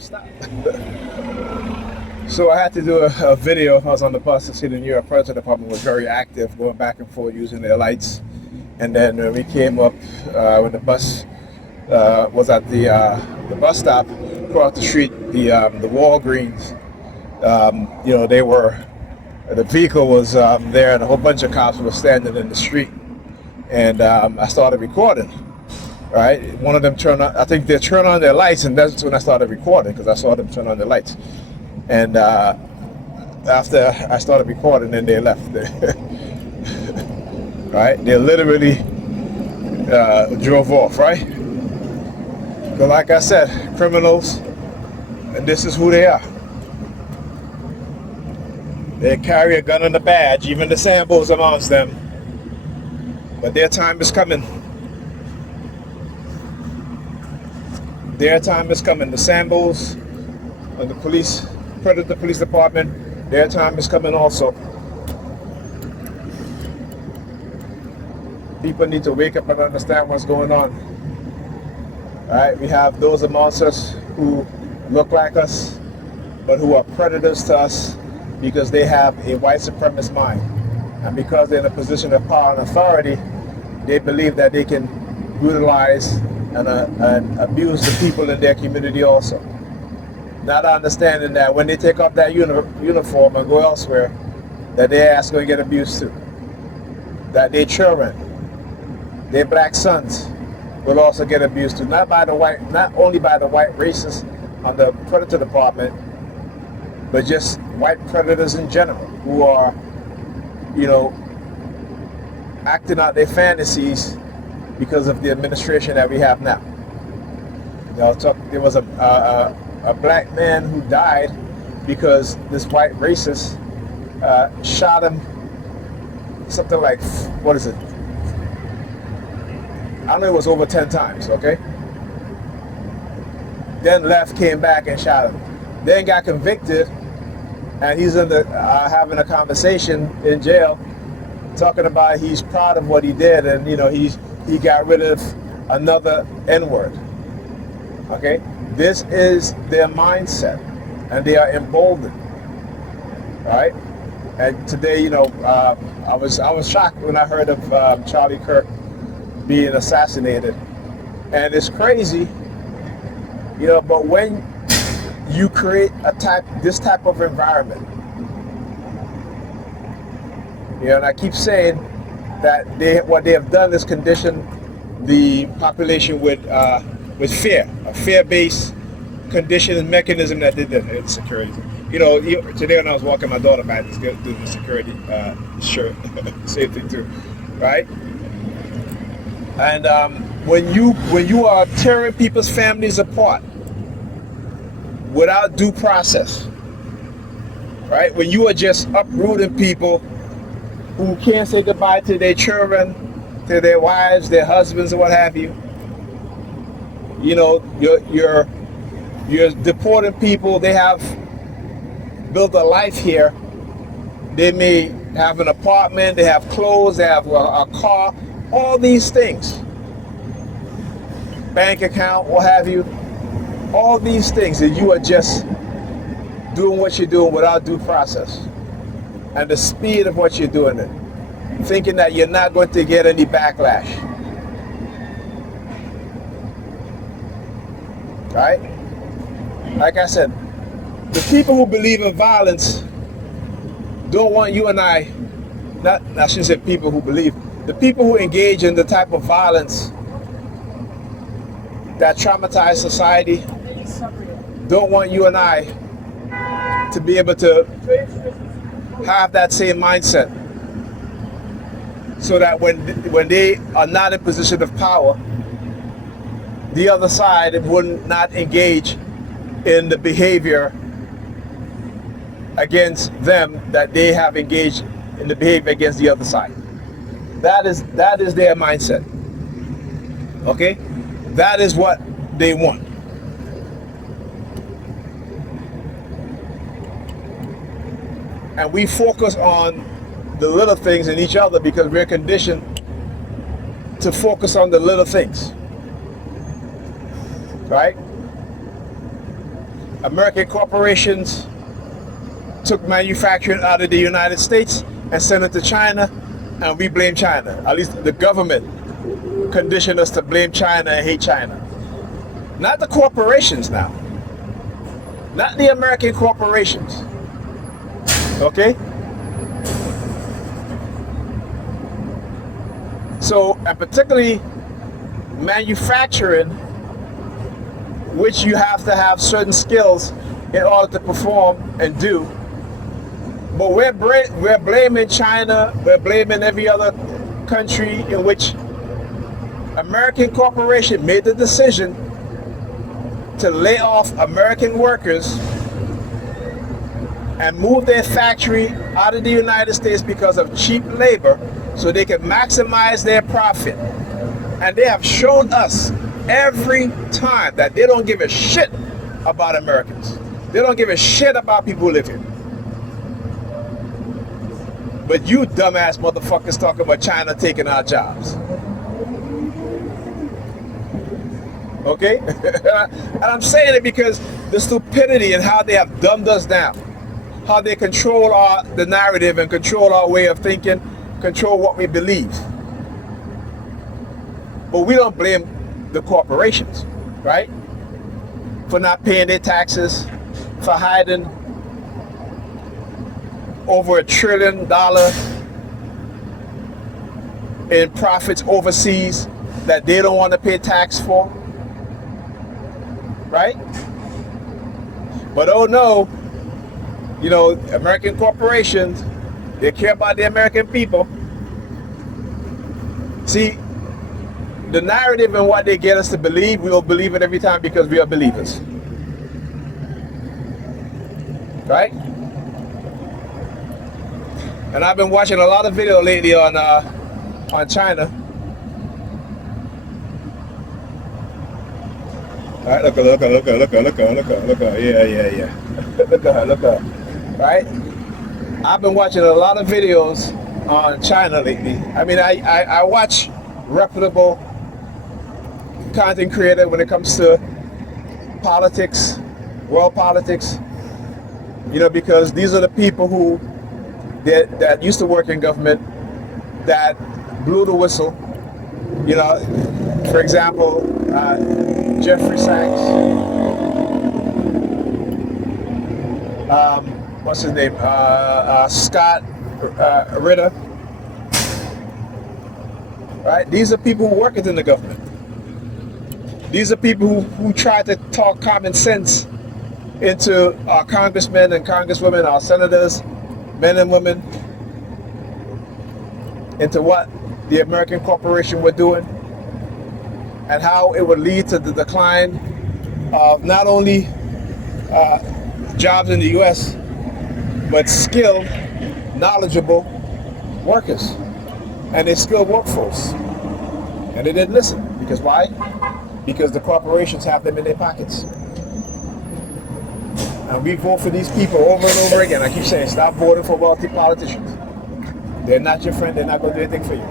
stop. So I had to do a video. I was on the bus to see the NY Predators Department was very active, going back and forth using their lights. And then when we came up, when the bus was at the bus stop across the street, the Walgreens. The vehicle was there, and a whole bunch of cops were standing in the street. And I started recording. Right, one of them turned on. I think they turned on their lights, and that's when I started recording because I saw them turn on their lights. And after I started recording, then they left. Right, they literally drove off. Right, but like I said, criminals, and this is who they are. They carry a gun and a badge, even the Sambos amongst them. But their time is coming. Their time is coming. The Sambos and the police, Predator Police Department, their time is coming also. People need to wake up and understand what's going on. All right, we have those amongst us who look like us, but who are predators to us because they have a white supremacist mind. And because they're in a position of power and authority, they believe that they can brutalize and abuse the people in their community also. Not understanding that when they take off that uniform and go elsewhere, that their ass going to get abused too. That their children, their black sons, will also get abused too. Not only by the white racists on the Predator Department, but just white predators in general who are, acting out their fantasies because of the administration that we have now. There was a black man who died because this white racist shot him something like, what is it? I know it was over 10 times, okay? Then left, came back and shot him. Then got convicted, and he's having a conversation in jail talking about he's proud of what he did, and he got rid of another N-word. Okay, this is their mindset, and they are emboldened. All right, and today, I was shocked when I heard of Charlie Kirk being assassinated, and it's crazy, But when you create this type of environment, and I keep saying that what they have done is condition the population with fear, a fear-based conditioning mechanism that they did. It's security. Today when I was walking my daughter back, just doing the security shirt, same thing too, right? And when you are tearing people's families apart without due process, right? When you are just uprooting people who can't say goodbye to their children, to their wives, their husbands, or what have you. You're deporting people. They have built a life here. They may have an apartment, they have clothes, they have a car, all these things. Bank account, what have you. All these things, and you are just doing what you're doing without due process. And the speed of what you're doing it. Thinking that you're not going to get any backlash. Right? Like I said, the people who believe in violence don't want you and I shouldn't say people who believe, the people who engage in the type of violence that traumatize society don't want you and I to be able to have that same mindset, so that when they are not in position of power, the other side would not engage in the behavior against them that they have engaged in the behavior against the other side. That is their mindset. Okay? That is what they want. And we focus on the little things in each other because we're conditioned to focus on the little things. Right? American corporations took manufacturing out of the United States and sent it to China, and we blame China. At least the government conditioned us to blame China and hate China. Not the corporations now. Not the American corporations. Okay? So, and particularly manufacturing, which you have to have certain skills in order to perform and do. But we're blaming China, we're blaming every other country in which American corporation made the decision to lay off American workers and move their factory out of the United States because of cheap labor so they can maximize their profit. And they have shown us every time that they don't give a shit about Americans. They don't give a shit about people who live here. But you dumbass motherfuckers talking about China taking our jobs. Okay? And I'm saying it because the stupidity and how they have dumbed us down. How they control the narrative and control our way of thinking, control what we believe. But we don't blame the corporations, right? For not paying their taxes, for hiding over $1 trillion in profits overseas that they don't want to pay tax for, right? But oh no, you know, American corporations, they care about the American people. See, the narrative and what they get us to believe, we will believe it every time because we are believers. Right? And I've been watching a lot of video lately on China. All right, look at her, yeah. Look at her. Right? I've been watching a lot of videos on China lately. I mean, I watch reputable content creator when it comes to politics, world politics, you know, because these are the people who that used to work in government, that blew the whistle. You know, for example, Jeffrey Sachs, what's his name, Scott Ritter, right? These are people who work within the government. These are people who try to talk common sense into our congressmen and congresswomen, our senators, men and women, into what the American corporation were doing and how it would lead to the decline of not only jobs in the U.S., but skilled, knowledgeable workers and a skilled workforce. And they didn't listen. Because why? Because the corporations have them in their pockets. And we vote for these people over and over again. I keep saying, stop voting for wealthy politicians. They're not your friend. They're not going to do anything for you.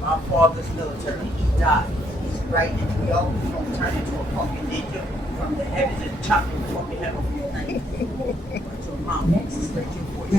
My father's military, he died. He's right in New York. He's going to turn into a fucking ninja from the heavens and chop your fucking head off your head. To a mom. Straight to your voice.